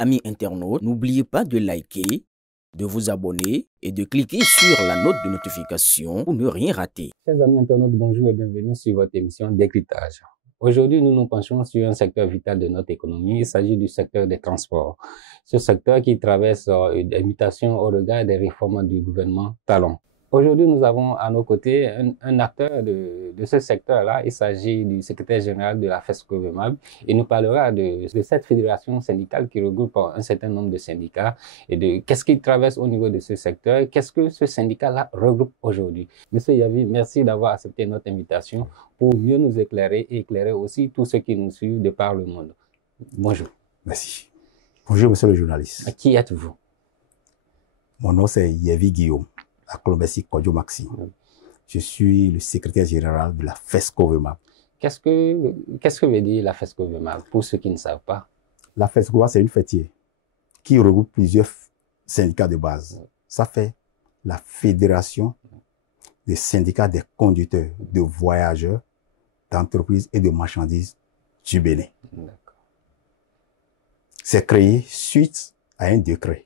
Amis internautes, n'oubliez pas de liker, de vous abonner et de cliquer sur la note de notification pour ne rien rater. Chers amis internautes, bonjour et bienvenue sur votre émission Décryptage. Aujourd'hui, nous nous penchons sur un secteur vital de notre économie. Il s'agit du secteur des transports. Ce secteur qui traverse une mutation au regard des réformes du gouvernement Talon. Aujourd'hui, nous avons à nos côtés un acteur de ce secteur-là. Il s'agit du secrétaire général de la FESCOVEMAB. Il nous parlera de cette fédération syndicale qui regroupe un certain nombre de syndicats et de qu'est-ce qu'il traverse au niveau de ce secteur, qu'est-ce que ce syndicat-là regroupe aujourd'hui. Monsieur Yavi, merci d'avoir accepté notre invitation pour mieux nous éclairer et éclairer aussi tous ceux qui nous suivent de par le monde. Bonjour. Merci. Bonjour, monsieur le journaliste. Qui êtes-vous? Mon nom, c'est Yavi Guillaume, à Colombesi Kodjo Maxi. Je suis le secrétaire général de la FESCOVEMAB. Qu'est-ce que veut dire la FESCOVEMAB pour ceux qui ne savent pas? La FESCOVEMAB, c'est une fêtière qui regroupe plusieurs syndicats de base. Ça fait la fédération des syndicats des conducteurs, de voyageurs, d'entreprises et de marchandises du Bénin. C'est créé suite à un décret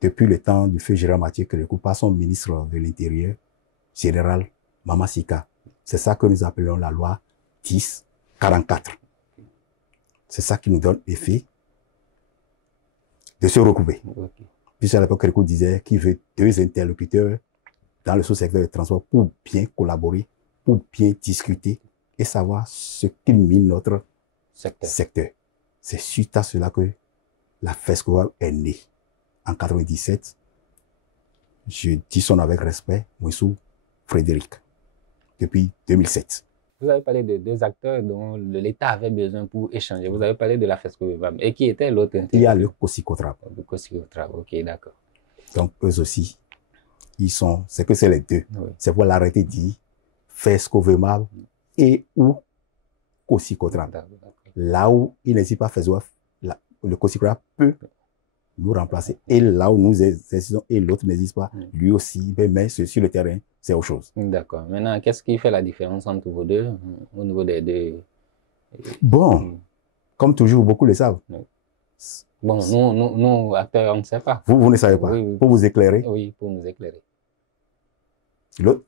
depuis le temps du feu Gérard Mathieu Kérékou par son ministre de l'Intérieur, général Mamasika. C'est ça que nous appelons la loi 1044. C'est ça qui nous donne effet de se regrouper. Puisque à l'époque, Kérékou disait qu'il veut 2 interlocuteurs dans le sous-secteur du transport pour bien collaborer, pour bien discuter et savoir ce qui mine notre secteur. C'est suite à cela que la FESCOVEMAB est née. En 97, je dis son avec respect, Moussou Frédéric, depuis 2007. Vous avez parlé de 2 acteurs dont l'État avait besoin pour échanger. Vous avez parlé de la FESCOVEMAB. Et qui était l'autre? Il y a le COSICOTRAB. Le COSICOTRAB, ok, d'accord. Donc, eux aussi, c'est que c'est les deux. Oui. C'est pour l'arrêter dit FESCOVEMAB et ou COSICOTRAB. Là où il n'existe pas FESCOVEMAB, le COSICOTRAB peut nous remplacer. Et là où nous existons et l'autre n'existe pas, lui aussi, mais sur le terrain, c'est autre chose. D'accord. Maintenant, qu'est-ce qui fait la différence entre vous deux, au niveau des deux? Bon, comme toujours, beaucoup le savent. Bon, nous, acteurs, on ne sait pas. Vous ne savez pas. Oui. Pour vous éclairer. Oui, pour nous éclairer.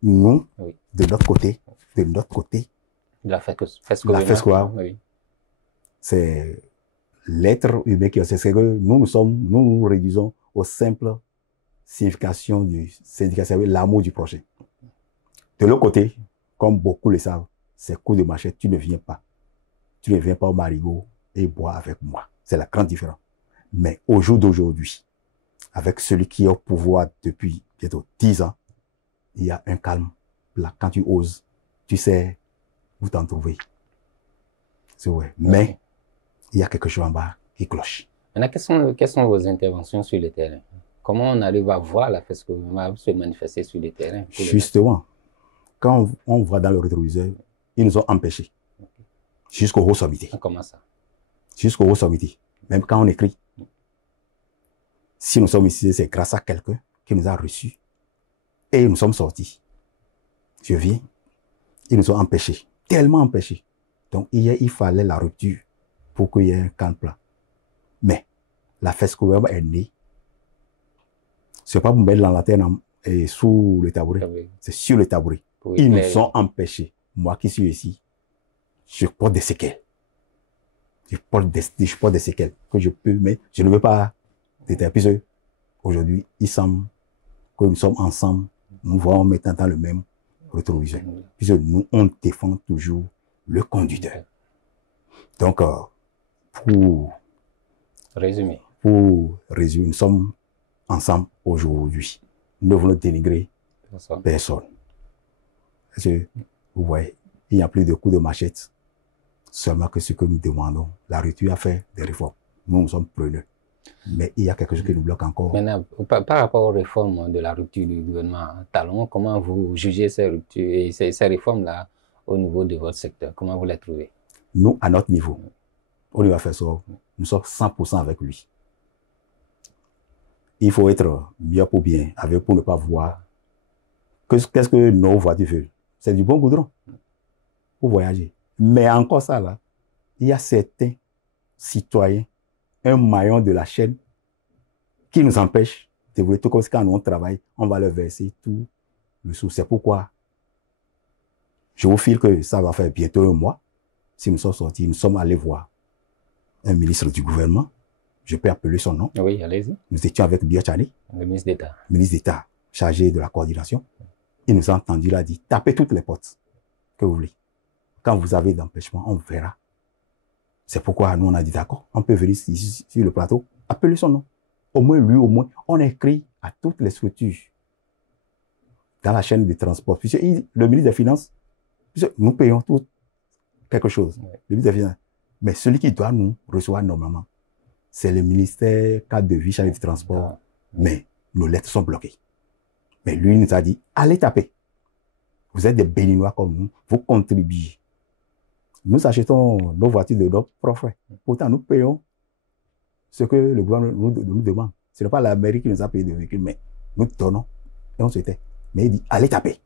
Nous, de notre côté, de la FESCOVEMAB, oui. C'est l'être humain qui c'est que nous réduisons aux simples significations du syndicat, c'est l'amour du prochain. De l'autre côté, comme beaucoup le savent, c'est coup de machette, tu ne viens pas. Tu ne viens pas au marigot et bois avec moi. C'est la grande différence. Mais au jour d'aujourd'hui, avec celui qui est au pouvoir depuis bientôt 10 ans, il y a un calme. Là, quand tu oses, tu sais où t'en trouver. C'est vrai. Mais il y a quelque chose en bas qui cloche. Maintenant, quelles sont vos interventions sur le terrain? Comment on arrive à voir la FESCOVEMAB se manifester sur le terrain? Justement, quand on voit dans le rétroviseur, ils nous ont empêchés. Jusqu'au haut sommité. Comment ça? Jusqu'au haut sommité. Même quand on écrit. Si nous sommes ici, c'est grâce à quelqu'un qui nous a reçus. Et nous sommes sortis. Je viens. Ils nous ont empêchés. Tellement empêchés. Donc, il fallait la rupture pour qu'il y ait un calme plat. Mais la FESCOVEMAB est née. Ce n'est pas pour mettre la lanterne sous le tabouret. C'est sur le tabouret. Ils nous ont empêchés. Moi qui suis ici, je porte des séquelles. Je porte des séquelles que je peux, mais je ne veux pas détailler. Puisque aujourd'hui, il semble que nous sommes ensemble, nous voyons maintenant dans le même rétroviseur. Puisque nous, on défend toujours le conducteur. Donc, pour résumer, nous sommes ensemble aujourd'hui. Nous ne voulons dénigrer personne. Parce que, vous voyez, il n'y a plus de coups de machette. Seulement que ce que nous demandons, la rupture a fait des réformes. Nous sommes preneurs. Mais il y a quelque chose qui nous bloque encore. Maintenant, par rapport aux réformes de la rupture du gouvernement Talon, comment vous jugez ces ruptures et ces réformes-là au niveau de votre secteur? Comment vous les trouvez? Nous, à notre niveau, au niveau FESCOVEMAB, nous sommes 100% avec lui. Il faut être bien pour bien, avec pour ne pas voir. Qu'est-ce que nos voitures veulent? C'est du bon goudron. pour voyager. Mais encore ça, là, il y a certains citoyens, un maillon de la chaîne, qui nous empêche de voler. Tout comme quand nous on travaille, on va leur verser tout le sou. C'est pourquoi je vous file que ça va faire bientôt un mois. Si nous sommes sortis, nous sommes allés voir un ministre du gouvernement. Je peux appeler son nom. Oui, allez-y. Nous étions avec Biachani, Le ministre d'État. ministre d'État chargé de la coordination. Il nous a entendu, il a dit, tapez toutes les portes que vous voulez. Quand vous avez d'empêchement, on verra. C'est pourquoi nous, on a dit, d'accord, on peut venir ici sur le plateau, appeler son nom. Au moins, lui, au moins, on écrit à toutes les structures dans la chaîne de transport. Puisque le ministre des Finances, puisque nous payons tout quelque chose. Ouais. Le ministre des Finances. Mais celui qui doit nous recevoir normalement, c'est le ministère cadre de vie, chargé du transport. Ah. Mais nos lettres sont bloquées. Mais lui, il nous a dit, allez taper. Vous êtes des Béninois comme nous, vous contribuez. Nous achetons nos voitures de nos propres frais. Pourtant, nous payons ce que le gouvernement nous demande. Ce n'est pas la mairie qui nous a payé des véhicules, mais nous donnons et on se tait. Mais il dit, allez taper.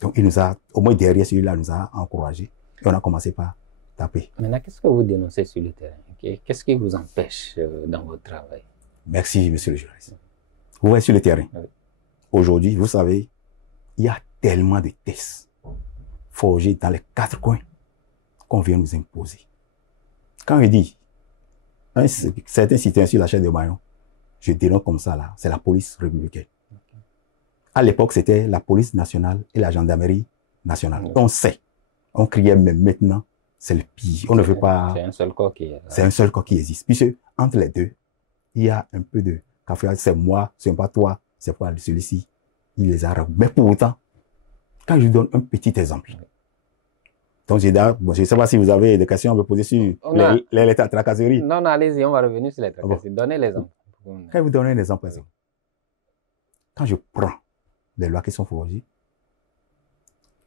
Donc, il nous a, au moins derrière celui-là, nous a encouragés. Et on a commencé par taper. Maintenant, qu'est-ce que vous dénoncez sur le terrain? Qu'est-ce qui vous empêche dans votre travail? Merci, monsieur le journaliste. Vous voyez sur le terrain. Oui. Aujourd'hui, vous savez, il y a tellement de tests forgés dans les 4 coins qu'on vient nous imposer. Quand il dit, certains citoyens sur la chaîne de Maillon, je dénonce comme ça là, c'est la police républicaine. À l'époque, c'était la police nationale et la gendarmerie nationale. Oui. On sait, on criait, mais maintenant, c'est le pire. On ne veut pas... C'est un seul corps qui est là. C'est un seul corps qui existe. Puisque entre les deux, il y a un peu de café. C'est moi, c'est pas toi, c'est pas celui-ci. Il les a. Mais pour autant, quand je vous donne un petit exemple. Donc, je ne sais pas si vous avez des questions à me poser sur les tracasseries. Non, allez-y, on va revenir sur les tracasseries. Donnez l'exemple. Quand je vous donne un exemple, quand je prends les lois qui sont forgées,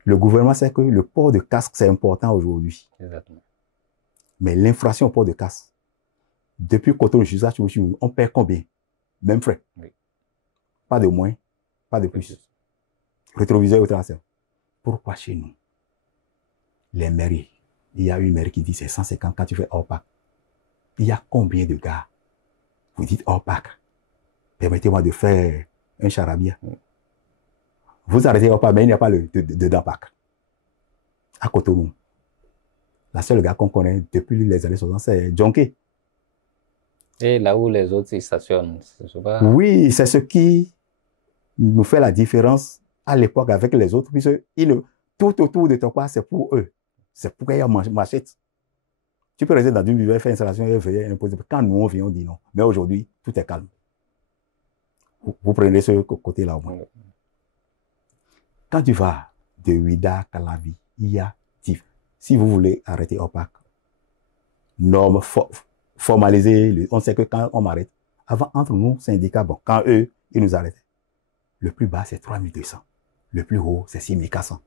le gouvernement sait que le port de casque, c'est important aujourd'hui. Exactement. Mais l'infraction au port de casque, depuis Cotonou jusqu'à Chouchou, on perd combien? Même frais. Oui. Pas de moins, pas de plus. Rétroviseur au tracé. Pourquoi chez nous, les mairies, il y a une mairie qui dit c'est 150 quand tu fais hors pack. Il y a combien de gars? Vous dites hors pack. Permettez-moi de faire un charabia. Vous arrêtez hors pack, mais il n'y a pas dedans pack. À Cotonou, la seule gars qu'on connaît depuis les années 60, c'est Jonké. Et là où les autres ils stationnent, c'est pas... Oui, c'est ce qui nous fait la différence à l'époque avec les autres, puisque tout autour de ton pas, c'est pour eux. C'est pour qu'ils m'achètent. Tu peux rester dans une bibliothèque, faire installation et faire imposer. Quand nous on vient, on dit non. Mais aujourd'hui, tout est calme. Vous prenez ce côté-là au moins. Quand tu vas de Ouida à Calavi, il y a si vous voulez arrêter OPAC, norme formaliser, on sait que quand on m'arrête, avant, entre nous, syndicats, bon, quand eux, ils nous arrêtent, le plus bas, c'est 3200. Le plus haut, c'est 6400.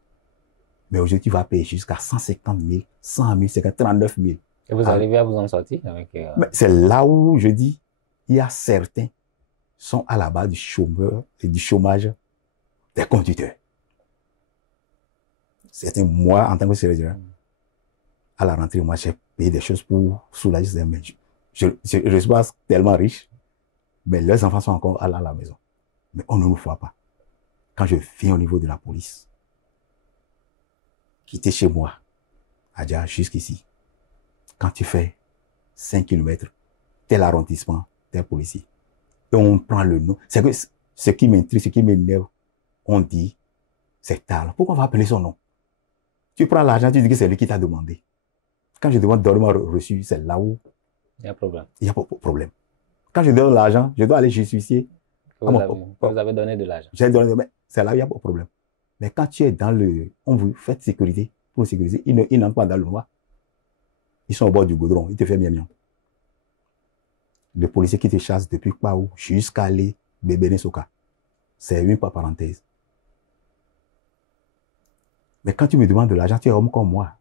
Mais aujourd'hui, tu vas payer jusqu'à 150 000, 100 000, c'est 39 000. Et vous arrivez à vous en sortir avec... Mais c'est là où je dis, il y a certains sont à la base du chômage des conducteurs. Certains, moi, en tant que secrétaire, à la rentrée, moi, j'ai payé des choses pour soulager ces métiers. Je ne suis pas tellement riche, mais leurs enfants sont encore à la maison. Mais on ne nous voit pas. Quand je viens au niveau de la police, quitter chez moi, à Dja, jusqu'ici, quand tu fais 5 km, tel arrondissement, tel policier, et on prend le nom, c'est que ce qui m'intrigue, ce qui m'énerve, on dit, c'est Tal. Pourquoi on va appeler son nom? Tu prends l'argent, tu dis que c'est lui qui t'a demandé. Quand je demande donne-moi reçu, c'est là où il y a problème. Il y a problème. Quand je donne l'argent, je dois aller justifier. Vous avez donné de l'argent. J'ai donné, mais c'est là où il y a problème. Mais quand tu es dans on vous fait sécurité, pour sécuriser, ils n'entrent pas dans le noir. Ils sont au bord du goudron, ils te font bien. Le policier qui te chasse depuis Paou jusqu'à aller Bébéné Soka, c'est une parenthèse. Mais quand tu me demandes de l'argent, tu es homme comme moi.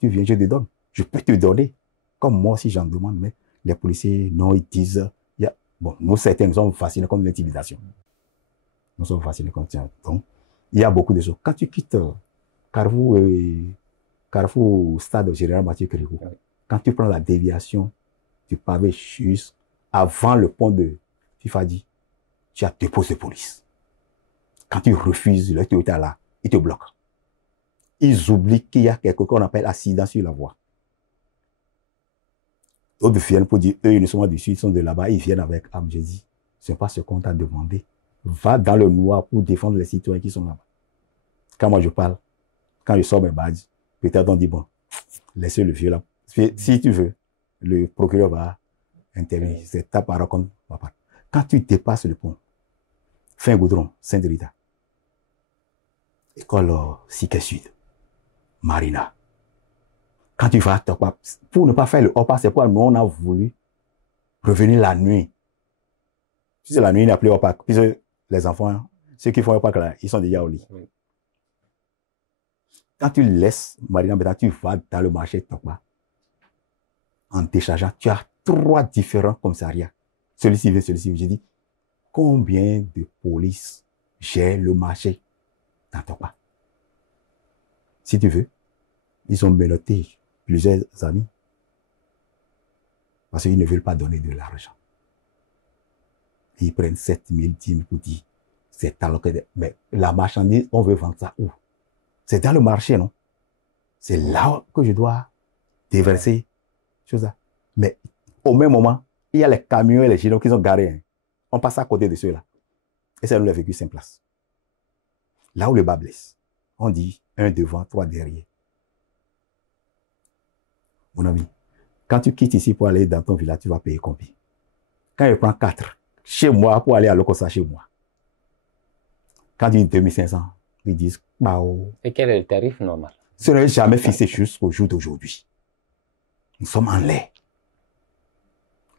Tu viens, je te donne. Je peux te donner. Comme moi aussi, j'en demande. Mais les policiers, non, ils disent, bon, nous, certains, nous sommes fascinés comme l'intimidation. Nous sommes fascinés comme ça. Donc, il y a beaucoup de choses. Quand tu quittes Carrefour et carrefour stade général Mathieu Kérigou. Oui. Quand tu prends la déviation du pavé juste avant le pont de Fifadi, tu as 2 postes de police. Quand tu refuses le Toyota là, ils te bloquent. Ils oublient qu'il y a quelque chose qu'on appelle accident sur la voie. D'autres viennent pour dire, eux, ils ne sont pas du sud, ils sont de là-bas, ils viennent avec âme. J'ai dit, ce n'est pas ce qu'on t'a demandé. Va dans le noir pour défendre les citoyens qui sont là-bas. Quand moi je parle, quand je sors mes badges, peut-être on dit, bon, laissez le vieux là. Si tu veux, le procureur va intervenir. C'est ta parole qu'on va parler. Quand tu dépasses le pont, fin Goudron, Saint-Rita, école Siké Sud, Marina. Quand tu vas à Tokpa, pour ne pas faire le hors-pas, c'est pourquoi nous on a voulu revenir la nuit. Si c'est la nuit, il n'y a plus hors-pas. Puisque les enfants, ceux qui font hors-pas là, ils sont déjà au lit. Oui. Quand tu laisses Marina, maintenant tu vas dans le marché de Tokpa. En déchargeant, tu as 3 différents commissariats. Celui-ci vient, celui-ci vient. J'ai dit, combien de police gère le marché dans Tokpa? Si tu veux, ils ont menotté plusieurs amis parce qu'ils ne veulent pas donner de l'argent. Ils prennent 7 000, 10 000 pour dire, c'est alors que, mais la marchandise, on veut vendre ça où? C'est dans le marché, non? C'est là que je dois déverser chose là. Mais au même moment, il y a les camions et les généraux qui sont garés. Hein. On passe à côté de ceux-là. Et c'est nous les véhicules 5 places. Là où le bas blesse, on dit 1 devant, 3 derrière. Mon ami, quand tu quittes ici pour aller dans ton village, tu vas payer combien? Quand je prends 4 chez moi pour aller à Lokossa chez moi, quand tu dis 2500, ils disent, bao. Et quel est le tarif normal? Ce n'est jamais fixé jusqu'au jour d'aujourd'hui. Nous sommes en l'air.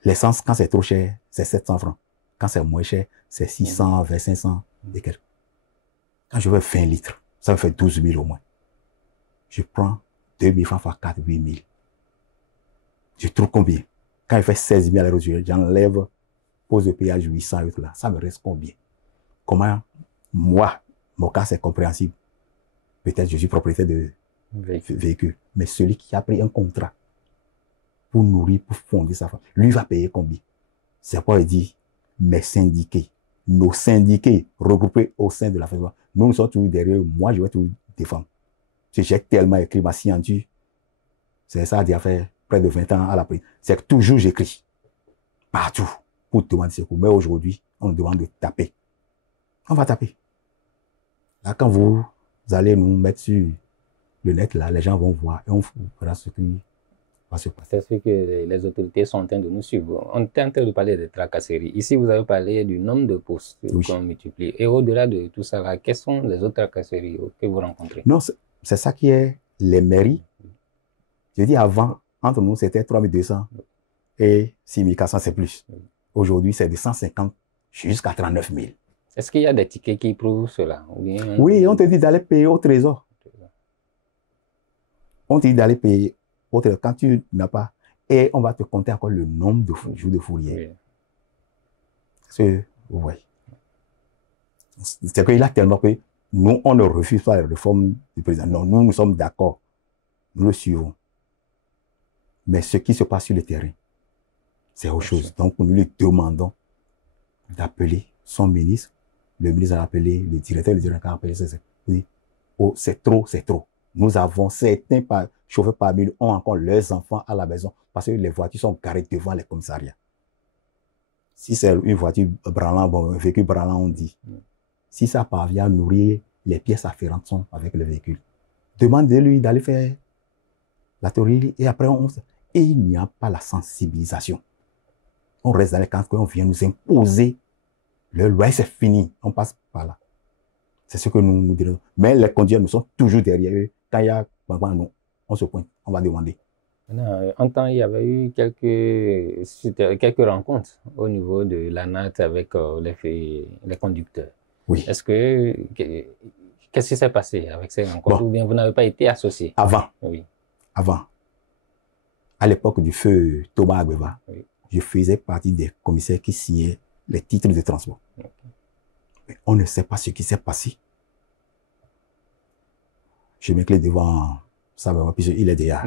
L'essence, quand c'est trop cher, c'est 700 francs. Quand c'est moins cher, c'est 600, 500 et quelques. Quand je veux 20 litres, ça me fait 12 000 au moins. Je prends 2 000 francs fois 4, 8 000. Je trouve combien? Quand je fais 16 000 à l'heure, j'enlève pose de péage 800 et tout là. Ça me reste combien? Comment? Moi, mon cas c'est compréhensible. Peut-être je suis propriétaire de véhicule. Mais celui qui a pris un contrat pour nourrir, pour fonder sa femme, lui va payer combien? C'est pourquoi il dit, mes syndiqués, nos syndiqués regroupés au sein de la famille, nous sommes toujours derrière, moi je vais toujours défendre. J'ai tellement écrit ma signature, c'est ça qui a fait près de 20 ans à la prise. C'est que toujours j'écris, partout, pour demander secours. Mais aujourd'hui, on nous demande de taper. On va taper. Là, quand vous allez nous mettre sur le net, là, les gens vont voir et on fera ce qui va se passer. C'est ce que les autorités sont en train de nous suivre. On est en train de parler de tracasseries. Ici, vous avez parlé du nombre de postes qu'on multiplie. Et au-delà de tout ça, là, quelles sont les autres tracasseries que vous rencontrez? Non, c'est ça qui est les mairies. Je dis avant, entre nous, c'était 3200 et 6400, c'est plus. Aujourd'hui, c'est de 150 jusqu'à 39 000. Est-ce qu'il y a des tickets qui prouvent cela? Ou bien... Oui, on te dit d'aller payer au trésor. On te dit d'aller payer au trésor quand tu n'as pas. Et on va te compter encore le nombre de jours de fourrière. Oui. C'est qu'il a tellement que nous, on ne refuse pas la réforme du président. Non, nous sommes d'accord. Nous le suivons. Mais ce qui se passe sur le terrain, c'est autre chose. Donc, nous lui demandons d'appeler son ministre. Le ministre a appelé le directeur a appelé. Oui. Oh, c'est trop, c'est trop. Nous avons certains chauffeurs parmi nous ont encore leurs enfants à la maison parce que les voitures sont garées devant les commissariats. Si c'est une voiture branlant, bon, un véhicule branlant, on dit. Si ça parvient à nourrir les pièces afférentes sont avec le véhicule, demandez-lui d'aller faire la théorie et après et il n'y a pas la sensibilisation. On reste dans les camps qu'on vient nous imposer. Le loyer, c'est fini. On passe par là. C'est ce que nous dirons. Mais les conducteurs, nous sommes toujours derrière eux. Quand il y a, on se pointe, on va demander. En temps, il y avait eu quelques rencontres au niveau de la NAT avec les conducteurs. Oui. Qu'est-ce qui s'est passé avec ces rencontres? Ou bien vous n'avez pas été associé? Avant. Oui. Avant. À l'époque du feu Thomas Agbeva, oui, je faisais partie des commissaires qui signaient les titres de transport. Okay. Mais on ne sait pas ce qui s'est passé. Je m'éclaire devant Ça va, puisqu'il est déjà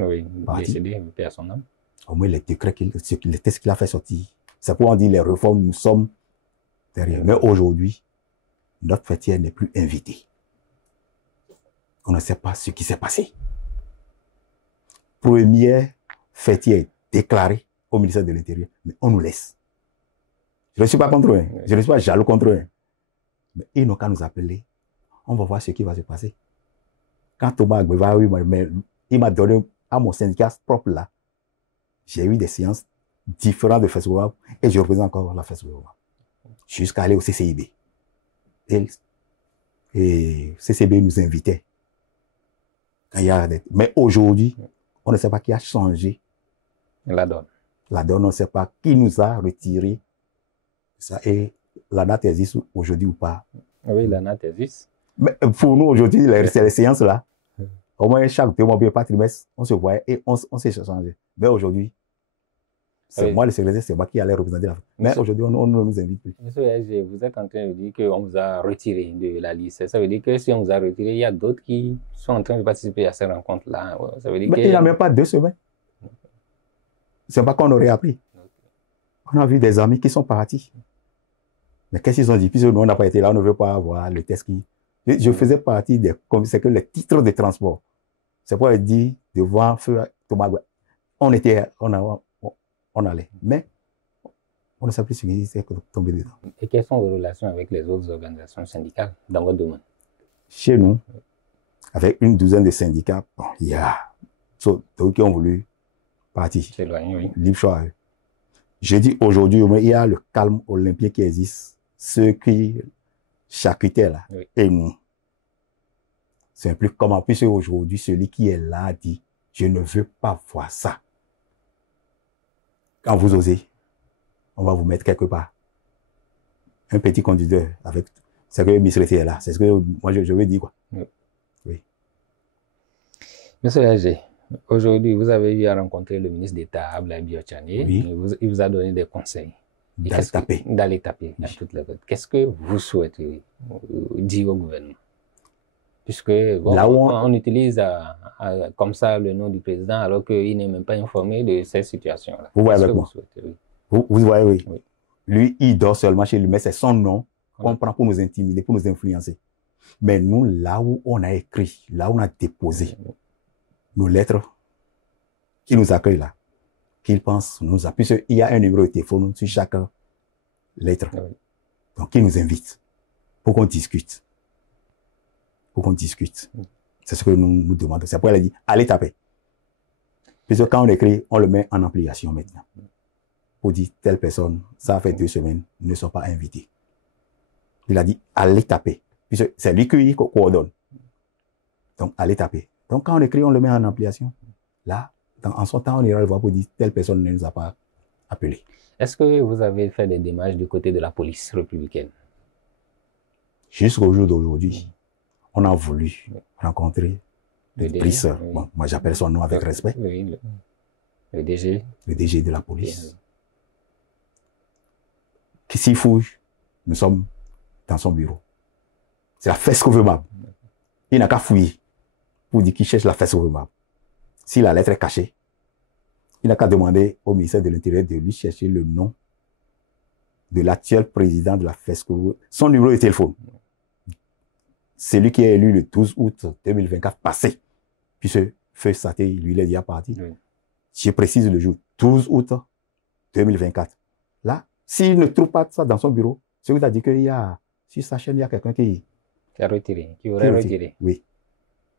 décédé, paix à son âme. Au moins, les décrets, les textes qu'il a fait sortir, c'est pour on dit les réformes, nous sommes derrière. Mais aujourd'hui, notre fêtière n'est plus invitée. On ne sait pas ce qui s'est passé. Première fêtière déclarée au ministère de l'Intérieur, mais on nous laisse. Je ne suis pas contre eux, je ne suis pas jaloux contre eux. Mais ils n'ont qu'à nous appeler. On va voir ce qui va se passer. Quand Thomas Agbeva, il m'a donné à mon syndicat propre là, j'ai eu des séances différentes de FESWAP et je représente encore la FESWAP. Jusqu'à aller au CCIB. Et CCIB nous invitait. Mais aujourd'hui, on ne sait pas qui a changé la donne. La donne, on ne sait pas qui nous a retiré ça. Et la date existe aujourd'hui ou pas. Oui, la date existe. Mais pour nous, aujourd'hui, c'est les séances là. Au moins, chaque 2 mois, pas trimestre, on se voyait et on s'est changé. Mais aujourd'hui, c'est moi le secrétaire, c'est moi qui allais représenter la. Mais aujourd'hui, on ne nous invite plus. Monsieur Hergé, vous êtes en train de dire qu'on vous a retiré de la liste. Ça veut dire que si on vous a retiré, il y a d'autres qui sont en train de participer à ces rencontres-là. Ça veut dire mais il n'y a même pas 2 semaines. C'est pas qu'on aurait appris. On a vu des amis qui sont partis. Mais qu'est-ce qu'ils ont dit? Puisque nous, on n'a pas été là, on ne veut pas avoir le test qui. Je faisais partie des. C'est que les titres de transport. C'est pour dire devant feu Thomas. On allait. Mais on ne sait plus ce qui s'est tombé dedans. Et quelles sont vos relations avec les autres organisations syndicales dans votre domaine? Chez nous, avec une douzaine de syndicats, bon, il y a d'autres qui ont voulu partir. C'est loin, oui. Libre choix. Je dis aujourd'hui, il y a le calme olympien qui existe. Ceux qui charcutaient là, oui. Et nous. C'est un peu comment, puisque aujourd'hui, celui qui est là dit, je ne veux pas voir ça. Quand vous osez, on va vous mettre quelque part. Un petit conducteur avec, c'est que Miss est là. C'est ce que moi je veux dire, quoi. Oui. Oui. Monsieur Hergé, aujourd'hui, vous avez eu à rencontrer le ministre d'État, Abdoulaye Biotchane. Oui. Il vous a donné des conseils. D'aller taper. Oui. À toutes les votes. Qu'est-ce que vous souhaitez dire au gouvernement? Puisque bon, là où on utilise comme ça le nom du président alors qu'il n'est même pas informé de ces situations-là. Vous voyez avec moi. Vous voyez, oui. Oui. Lui, il dort seulement chez lui, mais c'est son nom qu'on prend pour nous intimider, pour nous influencer. Mais nous, là où on a écrit, là où on a déposé nos lettres qui nous accueillent là, qu'il pense nous appuie. Puisqu'il y a un numéro de téléphone sur chaque lettre. Oui. Donc, il nous invite pour qu'on discute. Pour qu'on discute. C'est ce que nous demandons. C'est pourquoi elle a dit, allez taper. Puisque quand on écrit, on le met en application maintenant. Pour dire, telle personne, ça fait 2 semaines, ne sont pas invités. Il a dit, allez taper. Puisque c'est lui qui coordonne. Donc, allez taper. Donc, quand on écrit, on le met en application. Là, en son temps, on ira le voir pour dire, telle personne ne nous a pas appelés. Est-ce que vous avez fait des démarches du côté de la police républicaine? Jusqu'au jour d'aujourd'hui. On a voulu rencontrer le Brisseur. Oui. Bon, moi, j'appelle son nom avec respect. Oui, le DG. Le DG de la police. Qui s'y fouille, nous sommes dans son bureau. C'est la fesse gouvernementale. Il n'a qu'à fouiller pour dire qu'il cherche la fesse gouvernementale. Si la lettre est cachée, il n'a qu'à demander au ministère de l'Intérieur de lui chercher le nom de l'actuel président de la fesse gouvernementale. Son numéro de téléphone. C'est lui qui est élu le 12 août 2024 passé. Puisque Feu Saté, lui, il est déjà parti. Oui. Je précise le jour, 12 août 2024. Là, s'il ne trouve pas ça dans son bureau, c'est lui a dit qu'il y a, sur sa chaîne, il y a quelqu'un qui a retiré, qui aurait retiré. Oui.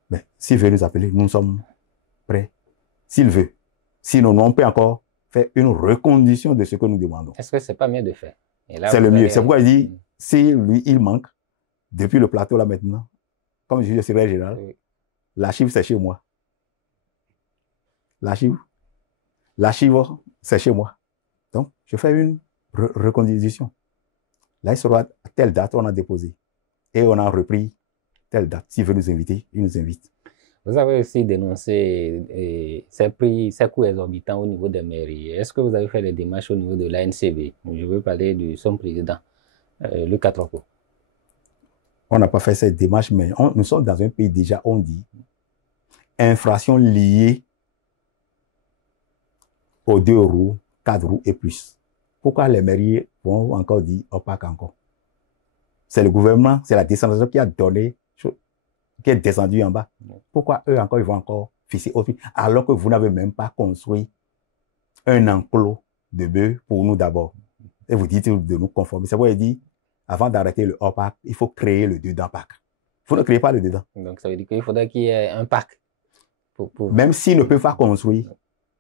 Mais s'il veut nous appeler, nous sommes prêts. S'il veut. Sinon, on peut encore faire une recondition de ce que nous demandons. Est-ce que c'est pas mieux de faire? C'est le mieux. C'est pourquoi il dit, si lui, il manque, depuis le plateau là maintenant, comme je dis le secrétaire général, oui. L'archive c'est chez moi. L'archive, c'est chez moi. Donc, je fais une reconstitution. Là, il sera à telle date, on a déposé. Et on a repris telle date. S'il veut nous inviter, il nous invite. Vous avez aussi dénoncé ces coûts exorbitants au niveau des mairies. Est-ce que vous avez fait des démarches au niveau de l'ANCB? Je veux parler de son président, le Katroko. On n'a pas fait cette démarche, mais nous sommes dans un pays déjà, on dit, infractions liées aux 2 roues, 4 roues et plus. Pourquoi les mairies vont encore dire opaque encore? C'est le gouvernement, c'est la décentralisation qui a donné, qui est descendu en bas. Pourquoi eux encore, ils vont encore fixer autre, alors que vous n'avez même pas construit un enclos de bœufs pour nous d'abord. Et vous dites de nous conformer. C'est pourquoi il dit, avant d'arrêter le hors-parc, il faut créer le dedans-parc. Vous ne créez pas le dedans. Donc ça veut dire qu'il faudrait qu'il y ait un parc. Même s'ils ne peuvent pas construire,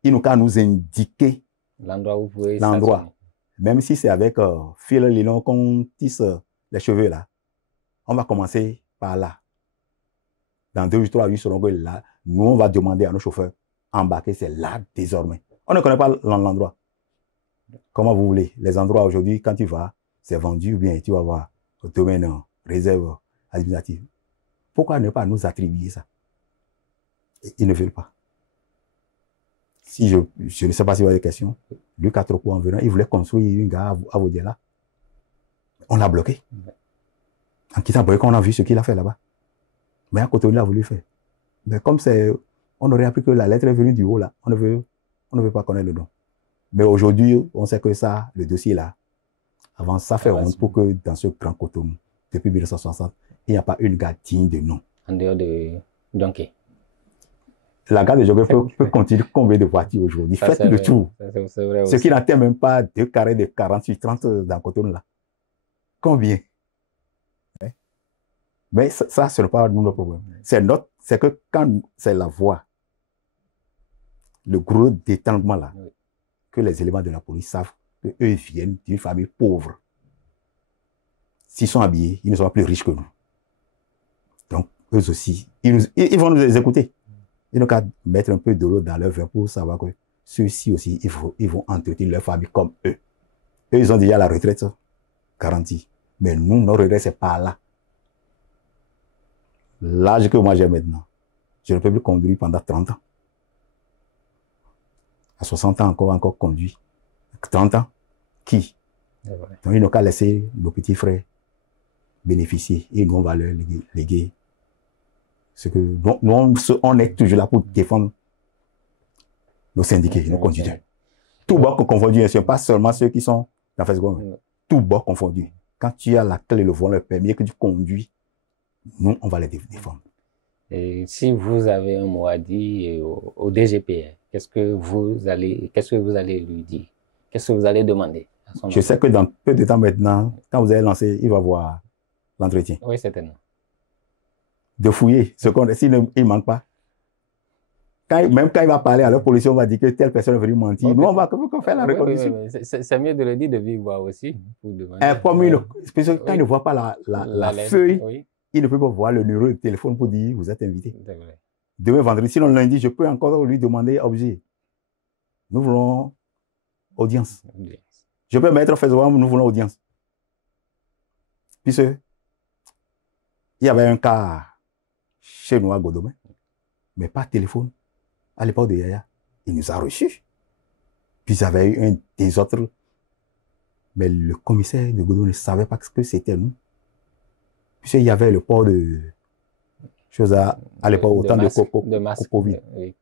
ils n'ont qu'à nous indiquer l'endroit où vous pouvez l'endroit. Même si c'est avec fil nylon qu'on tisse les cheveux là. On va commencer par là. Dans 2 ou 3 jours, selon que là, nous, on va demander à nos chauffeurs embarquer, c'est là désormais. On ne connaît pas l'endroit. Comment vous voulez? Les endroits aujourd'hui, quand tu vas, c'est vendu ou bien tu vas voir au domaine réserve administrative. Pourquoi ne pas nous attribuer ça? Ils ne veulent pas. Si je ne sais pas si vous avez des questions. Luc Atroko en venant, il voulait construire une gare à Vaudiela. On l'a bloqué. En quittant Boyko, on a vu ce qu'il a fait là-bas. Mais à côté, il a voulu faire. Mais comme c'est, on aurait appris que la lettre est venue du haut là. On ne veut pas connaître le nom. Mais aujourd'hui, on sait que ça, le dossier là, avant ça fait honte pour que dans ce grand Cotonou, depuis 1960, il n'y a pas une gare digne de nom. En dehors de Jonké. La gare de Jonké peut continuer combien de voitures aujourd'hui? Faites le tour. Ce qui n'atteint même pas 2 carrés de 48-30 dans Cotonou là. Combien? Mais ça, ce n'est pas nous le problème. C'est que quand c'est la voie, le gros détendement là, que les éléments de la police savent qu'eux viennent d'une famille pauvre. S'ils sont habillés, ils ne sont pas plus riches que nous. Donc, eux aussi, ils vont nous écouter. Ils n'ont qu'à mettre un peu de l'eau dans leur vin pour savoir que ceux-ci aussi, ils vont entretenir leur famille comme eux. Eux, ils ont déjà la retraite garantie. Mais nous, notre retraite, c'est pas là. L'âge que moi j'ai maintenant, je ne peux plus conduire pendant 30 ans. À 60 ans encore conduit. 30 ans, qui? Donc ils n'ont qu'à laisser nos petits frères bénéficier et nous on va leur léguer. Ce que nous, on est toujours là pour défendre nos syndiqués, nos conducteurs. Tout bord confondu, ce n'est pas seulement ceux qui sont dans Facebook. Tout bord confondu. Quand tu as la clé, le volant, le permis et que tu conduis, nous, on va les défendre. Et si vous avez un mot à dire au DGPR, qu'est-ce que vous allez lui dire? Qu'est-ce que vous allez demander à son Je sais que dans peu de temps maintenant, quand vous allez lancer, il va voir l'entretien. Oui, certainement. De fouiller ce qu'on est, s'il ne manque pas. Même quand il va parler à la police, on va dire que telle personne est venue mentir. Okay. Nous, on va faire la reconnaissance. C'est mieux de le dire de vive voix aussi. Quand il ne voit pas la feuille, oui. Il ne peut pas voir le numéro de téléphone pour dire vous êtes invité. Demain vendredi, sinon lundi, je peux encore lui demander objet. Nous voulons audience. Je peux mettre Facebook, nous voulons audience. Puisque il y avait un cas chez nous à Godomé, mais pas de téléphone. À l'époque de Yaya, il nous a reçus. Puis il y avait eu un des autres, mais le commissaire de Godomé ne savait pas que c'était nous. Puisqu'il y avait le port de choses à l'époque, autant de Covid. Oui.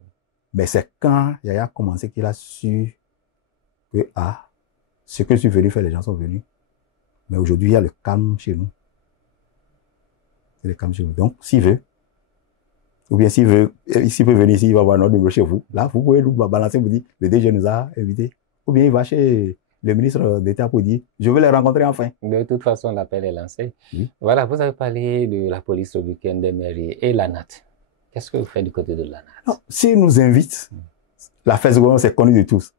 Mais c'est quand Yaya a commencé qu'il a su que, ce que je suis venu faire, les gens sont venus. Mais aujourd'hui, il y a le calme chez nous. C'est le calme chez nous. Donc, s'il veut, ou bien s'il peut venir ici, il va voir notre numéro chez vous. Là, vous pouvez nous balancer, vous dire, le DG nous a invités. Ou bien il va chez le ministre d'État pour dire, je veux les rencontrer enfin. De toute façon, l'appel est lancé. Oui. Voilà, vous avez parlé de la police au week-end des mairies et la NAT. Qu'est-ce que vous faites du côté de la NAT? S'ils nous invitent, la fête secondaire, c'est connu de tous.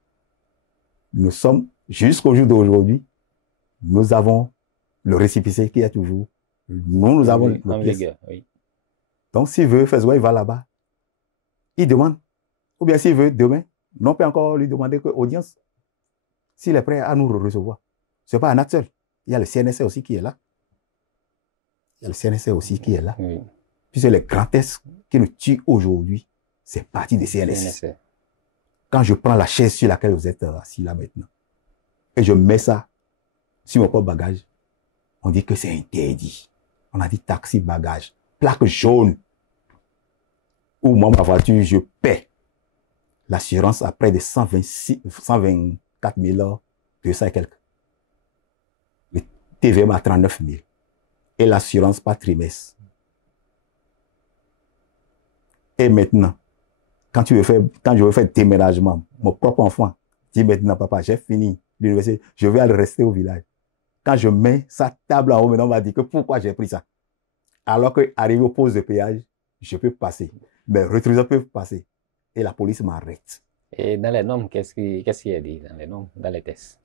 Nous sommes, jusqu'au jour d'aujourd'hui, nous avons le récépissé qui est toujours, nous avons le pièce. Oui. Donc, s'il veut faire il va là-bas. Il demande. Ou bien s'il veut demain, on peut encore lui demander que audience. S'il est prêt à nous recevoir. Ce n'est pas un acte seul. Il y a le CNSA aussi qui est là. Il y a le CNSA aussi qui est là. Oui. Puisque les grands tests qui nous tuent aujourd'hui, c'est parti des CNSA. Quand je prends la chaise sur laquelle vous êtes assis là maintenant, et je mets ça sur mon propre bagage, on dit que c'est interdit. On a dit taxi bagage. Plaque jaune. où moi, ma voiture, je paie l'assurance à près de 124 200 et quelques. Le TVM à 39 000. Et l'assurance par trimestre. Et maintenant, quand je veux faire déménagement, mon propre enfant dit maintenant, papa, j'ai fini l'université, je vais aller rester au village. Quand je mets sa table en haut, maintenant, on va dire que pourquoi j'ai pris ça. Alors qu'arrivé au poste de péage, je peux passer. Mes rétroviseurs peuvent passer. Et la police m'arrête. Et dans les normes, qu'est-ce qui est dit dans les normes, dans les tests?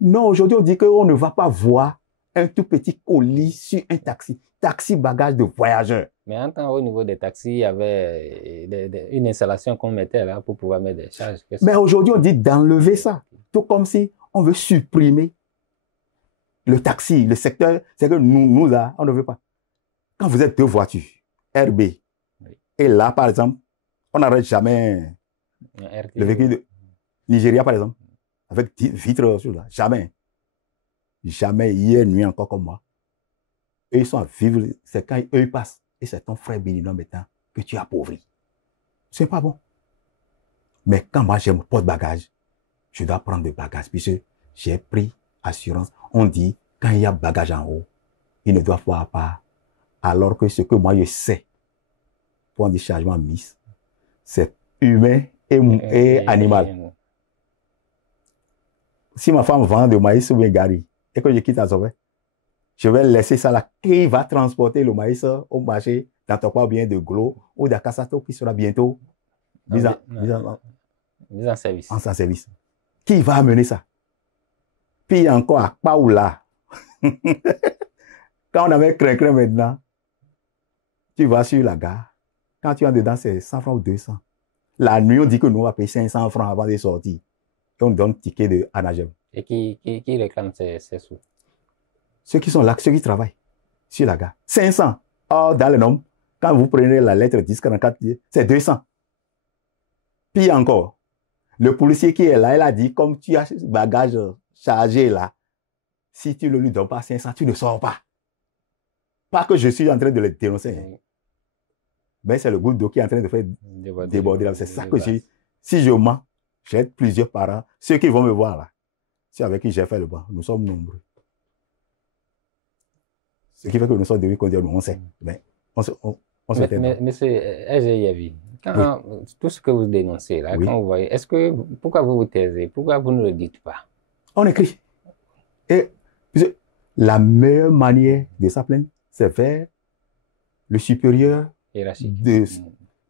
Non, aujourd'hui, on dit qu'on ne va pas voir un tout petit colis sur un taxi. Taxi bagage de voyageurs. Mais en temps, au niveau des taxis, il y avait une installation qu'on mettait là pour pouvoir mettre des charges. Mais aujourd'hui, on dit d'enlever ça. Tout comme si on veut supprimer le taxi, le secteur. C'est que nous là, on ne veut pas. Quand vous êtes deux voitures, RB, oui. Et là, par exemple, on n'arrête jamais le véhicule de Nigeria, par exemple, avec 10 vitres sur là. Jamais. Jamais, hier nuit encore comme moi. Eux, ils sont à vivre, c'est quand eux ils passent. Et c'est ton frère béninois maintenant que tu appauvris. C'est pas bon. Mais quand moi j'ai mon porte-bagage, je dois prendre des bagages, puisque j'ai pris assurance. On dit, quand il y a bagage en haut, ils ne doivent pas à part. Alors que ce que moi je sais, pour un déchargement mixte, c'est humain et animal. Si ma femme vend de maïs ou bien gari, et que je quitte à Zobé, je vais laisser ça là. Qui va transporter le maïs au marché d'Antokwa ou bien de Glo ou d'Akasato qui sera bientôt mis en service. En service. Qui va amener ça? Puis encore à Paoula. Quand on avait craqué maintenant, tu vas sur la gare. Quand tu es dedans, c'est 100 francs ou 200. La nuit, on dit que nous, on va payer 500 francs avant de sortir. Et on donne ticket de Anagem. Et qui réclame ces sous? Ceux qui sont là, ceux qui travaillent sur la gare. 500. Or, dans le nom, quand vous prenez la lettre 1044, c'est 200. Puis encore, le policier qui est là, il a dit, comme tu as ce bagage chargé là, si tu ne lui donnes pas 500, tu ne sors pas. Pas que je suis en train de le dénoncer. Oui. Mais c'est le goutte d'eau qui est en train de faire déborder. C'est ça que j'ai. Si je mens, j'ai plusieurs parents. Ceux qui vont me voir là, c'est avec qui j'ai fait le banc. Nous sommes nombreux. Ce qui fait que nous sommes devenus conduire, on sait. Mais on se Monsieur Yavi, tout ce que vous dénoncez là, quand vous voyez, pourquoi vous vous taisez? Pourquoi vous ne le dites pas? On écrit. Et la meilleure manière de s'en plaindre, c'est vers le supérieur. Hiérarchique.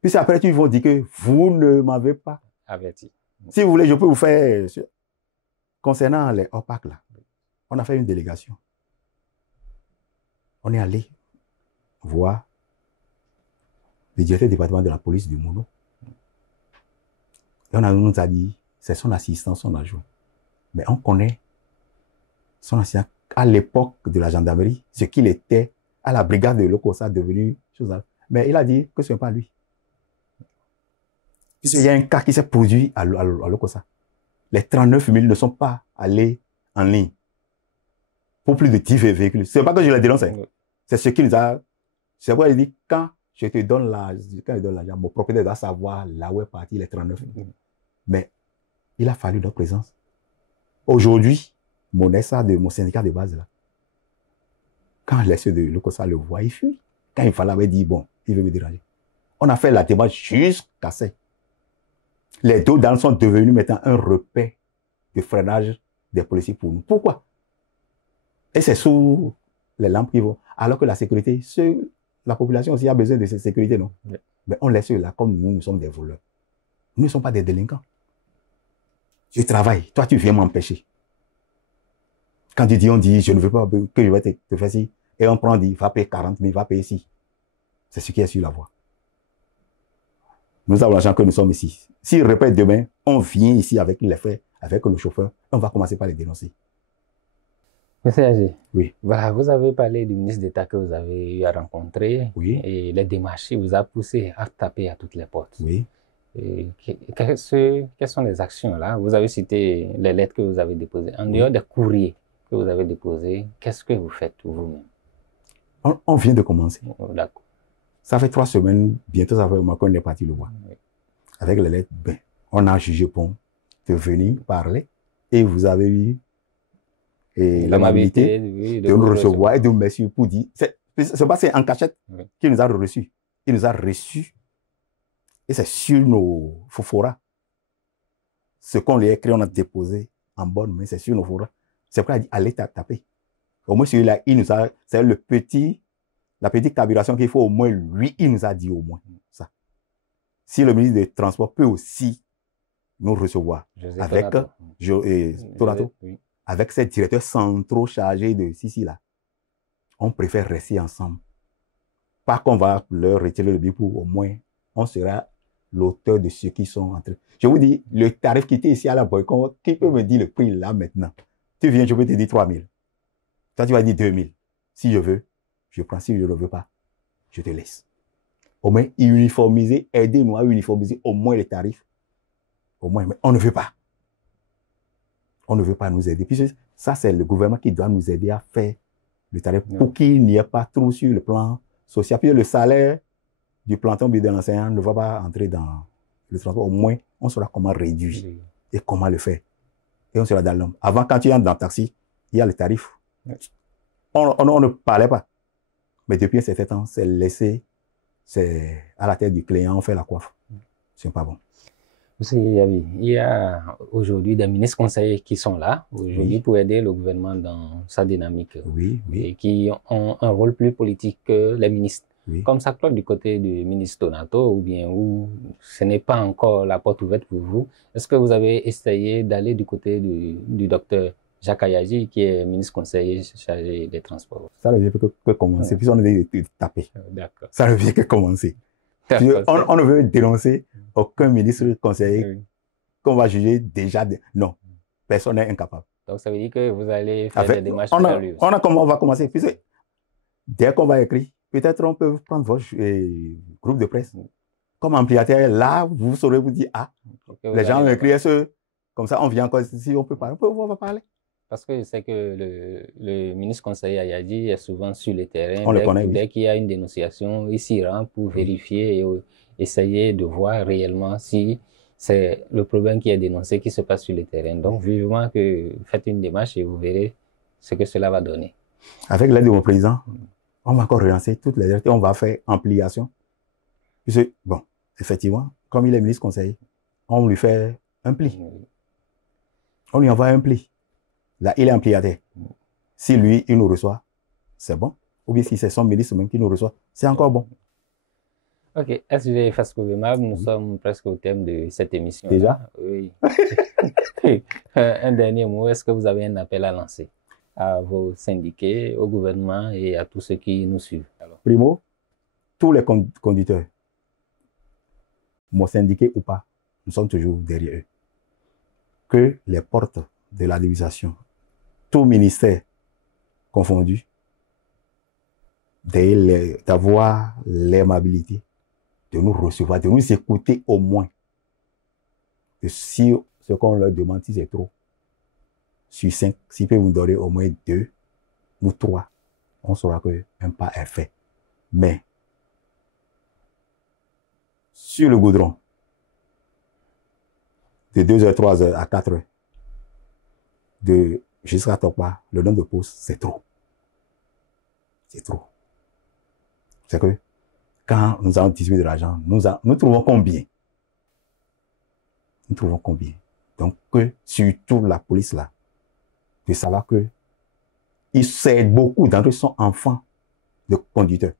Puis après, ils vont dire que vous ne m'avez pas averti. Si vous voulez, je peux vous faire. Concernant les OPAC là, on a fait une délégation. On est allé voir le directeur du département de la police du Mono. Et nous a dit, c'est son assistant, son adjoint. Mais on connaît son assistant à l'époque de la gendarmerie, ce qu'il était à la brigade de Lokossa devenu chose. Mais il a dit que ce n'est pas lui. Il y a un cas qui s'est produit à Lokossa. Les 39 000 ne sont pas allés en ligne pour plus de 10 véhicules. Ce n'est pas que je les dénonce. C'est ce qu'il nous a. C'est pourquoi il dit, quand je te donne l'argent, mon propriétaire doit savoir là où est parti les 39 000. Mais il a fallu notre présence. Aujourd'hui, mon syndicat de base là, quand les ceux de Lokossa le voient, il fuit. Quand il fallait, il dit, bon, il veut me déranger. On a fait la démarche jusqu'à ça. Les deux dames sont devenus maintenant un repère de freinage des policiers pour nous. Pourquoi? Et c'est sous les lampes qui vont. Alors que la sécurité, la population aussi a besoin de cette sécurité, non? Oui. Mais on laisse là comme nous sommes des voleurs. Nous ne sommes pas des délinquants. Je travaille. Toi, tu viens m'empêcher. Quand tu dis, on dit, je ne veux pas que je vais te faire ci. Et on prend, dit, va payer 40 000, va payer ci. C'est ce qui est sur la voie. Nous avons l'argent que nous sommes ici. S'ils répètent demain, on vient ici avec les faits, avec nos chauffeurs, on va commencer par les dénoncer. Monsieur Agé, oui. Voilà, vous avez parlé du ministre d'État que vous avez eu à rencontrer. Oui. Et les démarches vous a poussé à taper à toutes les portes. Oui. Et quelles sont les actions là? Vous avez cité les lettres que vous avez déposées. En dehors des courriers que vous avez déposés, qu'est-ce que vous faites vous-même? On vient de commencer. D'accord. Ça fait 3 semaines, bientôt ça fait au moins qu'on est parti le voir. Avec les lettres, ben, on a jugé bon de venir parler et vous avez eu l'amabilité de nous recevoir et de nous remercier pour dire. C'est pas c'est en cachette qu'il nous a reçus. Il nous a reçus et c'est sur nos foras. Ce qu'on lui a écrit, on a déposé en bonne main, c'est sur nos foras. C'est pourquoi il a dit allez taper. Au moins celui-là, il nous a, c'est la petite carburation qu'il faut au moins, lui, il nous a dit au moins ça. Si le ministre des Transports peut aussi nous recevoir avec Tonato, avec ces directeurs centraux chargés de Sissi là, on préfère rester ensemble. Pas qu'on va leur retirer le billet pour au moins, on sera l'auteur de ce qui sont en train. Je vous dis, le tarif qui était ici à la boycott, qui peut me dire le prix là maintenant? Tu viens, je peux te dire 3 000. Toi, tu vas dire 2 000. Si je veux, je prends. Si je ne veux pas, je te laisse. Au moins, uniformiser, aidez-nous à uniformiser au moins les tarifs. Au moins, mais on ne veut pas. On ne veut pas nous aider. Puis ça, c'est le gouvernement qui doit nous aider à faire le tarif pour qu'il n'y ait pas trop sur le plan social. Puis le salaire du planton de l'enseignant ne va pas entrer dans le transport. Au moins, on saura comment réduire et comment le faire. Et on sera dans l'homme. Avant, quand tu entres dans le taxi, il y a le tarif. On ne parlait pas. Mais depuis un certain temps, c'est laissé, c'est à la tête du client, on fait la coiffe. C'est pas bon. Il y a aujourd'hui des ministres conseillers qui sont là aujourd'hui pour aider le gouvernement dans sa dynamique. Et qui ont un rôle plus politique que les ministres. Comme ça cloche du côté du ministre Tonato ou bien où ce n'est pas encore la porte ouverte pour vous. Est-ce que vous avez essayé d'aller du côté du docteur Jacques Ayadji, qui est ministre conseiller chargé des transports? Ça ne vient que commencer. Puis on veut taper. Ça ne vient que commencer. On ne veut dénoncer aucun ministre conseiller qu'on va juger déjà. Non, personne n'est incapable. Donc ça veut dire que vous allez faire des démarches. On va commencer. Puis dès qu'on va écrire, peut-être on peut prendre votre groupe de presse. Comme ampliataire, là, vous saurez vous dire, les gens ont écrit comme ça, on vient encore, si on peut parler, on va parler. Parce que je sais que le ministre conseiller Ayadji est souvent sur le terrain. On le connaît, dès qu'il y a une dénonciation, il s'y rend pour vérifier et essayer de voir réellement si c'est le problème qui est dénoncé qui se passe sur le terrain. Donc, vivement que faites une démarche et vous verrez ce que cela va donner. Avec l'aide de mon président, on va encore relancer toutes les directions, on va faire ampliation. Puisque, bon, effectivement, comme il est ministre conseiller, on lui fait un pli. On lui envoie un pli. Là, il est ampliataire. Si lui, il nous reçoit, c'est bon. Ou bien si c'est son ministre même qui nous reçoit, c'est encore bon. Ok, SG Fasco-Vemab, nous sommes presque au thème de cette émission. Déjà? Oui. Un dernier mot, est-ce que vous avez un appel à lancer à vos syndiqués, au gouvernement et à tous ceux qui nous suivent? Primo, tous les conducteurs, moi syndiqué ou pas, nous sommes toujours derrière eux. Que les portes de l'administration, tout ministère confondu, d'avoir l'aimabilité de nous recevoir, de nous écouter au moins. Que si ce qu'on leur demande, si c'est trop, sur 5, s'ils peuvent nous donner au moins 2 ou 3, on saura qu'un pas est fait. Mais, sur le goudron, de 2h, 3h à 4h, jusqu'à Tokpa, le nombre de pauses, c'est trop. C'est trop. C'est que quand nous allons distribuer de l'argent, nous trouvons combien? Nous trouvons combien? Donc, surtout la police là, de savoir que beaucoup d'entre eux sont enfants de conducteurs.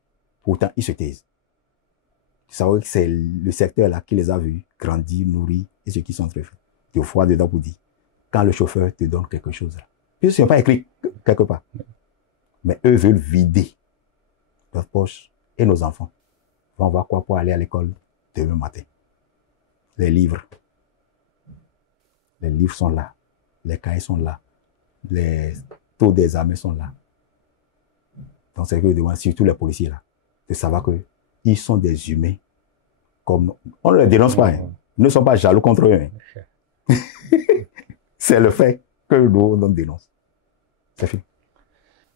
Pourtant, ils se taisent. De savoir que c'est le secteur là qui les a vus grandir, nourrir, et ceux qui sont très faits. De fois dedans pour dire, quand le chauffeur te donne quelque chose là, puis ce n'est pas écrit quelque part. Mais eux veulent vider leur poche et nos enfants vont avoir quoi pour aller à l'école demain matin. Les livres sont là, les cahiers sont là, les taux des armées sont là. Donc c'est que je demande surtout les policiers là, de savoir que ils sont des humains comme on ne les dénonce pas, hein. Ils ne sont pas jaloux contre eux. Hein. C'est le fait que nous on dénonce. C'est fini.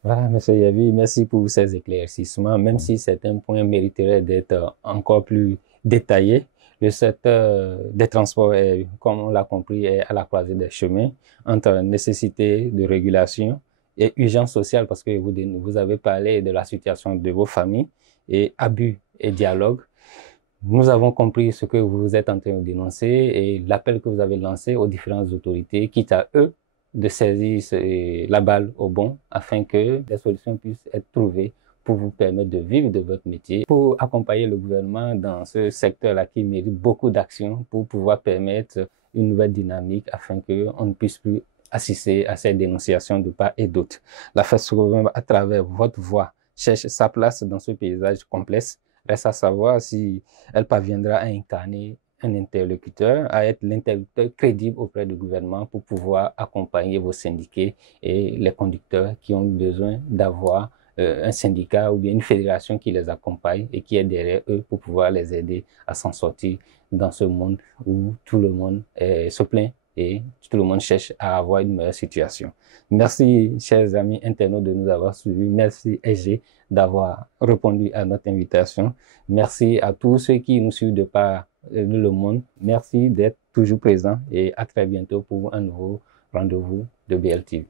Voilà, M. Yavi, merci pour ces éclaircissements, même si certains points mériteraient d'être encore plus détaillés. Le secteur des transports, est, comme on l'a compris, est à la croisée des chemins entre nécessité de régulation et urgence sociale, parce que vous avez parlé de la situation de vos familles et abus et dialogue. Nous avons compris ce que vous êtes en train de dénoncer et l'appel que vous avez lancé aux différentes autorités, quitte à eux de saisir la balle au bon afin que des solutions puissent être trouvées pour vous permettre de vivre de votre métier, pour accompagner le gouvernement dans ce secteur-là qui mérite beaucoup d'actions pour pouvoir permettre une nouvelle dynamique afin qu'on ne puisse plus assister à ces dénonciations de part et d'autre. La FES à travers votre voix cherche sa place dans ce paysage complexe. Reste à savoir si elle parviendra à incarner un interlocuteur, à être l'interlocuteur crédible auprès du gouvernement pour pouvoir accompagner vos syndiqués et les conducteurs qui ont besoin d'avoir un syndicat ou bien une fédération qui les accompagne et qui est derrière eux pour pouvoir les aider à s'en sortir dans ce monde où tout le monde se plaint et tout le monde cherche à avoir une meilleure situation. Merci, chers amis internautes, de nous avoir suivis. Merci, SG, d'avoir répondu à notre invitation. Merci à tous ceux qui nous suivent de par le monde. Merci d'être toujours présents et à très bientôt pour un nouveau rendez-vous de BLTV.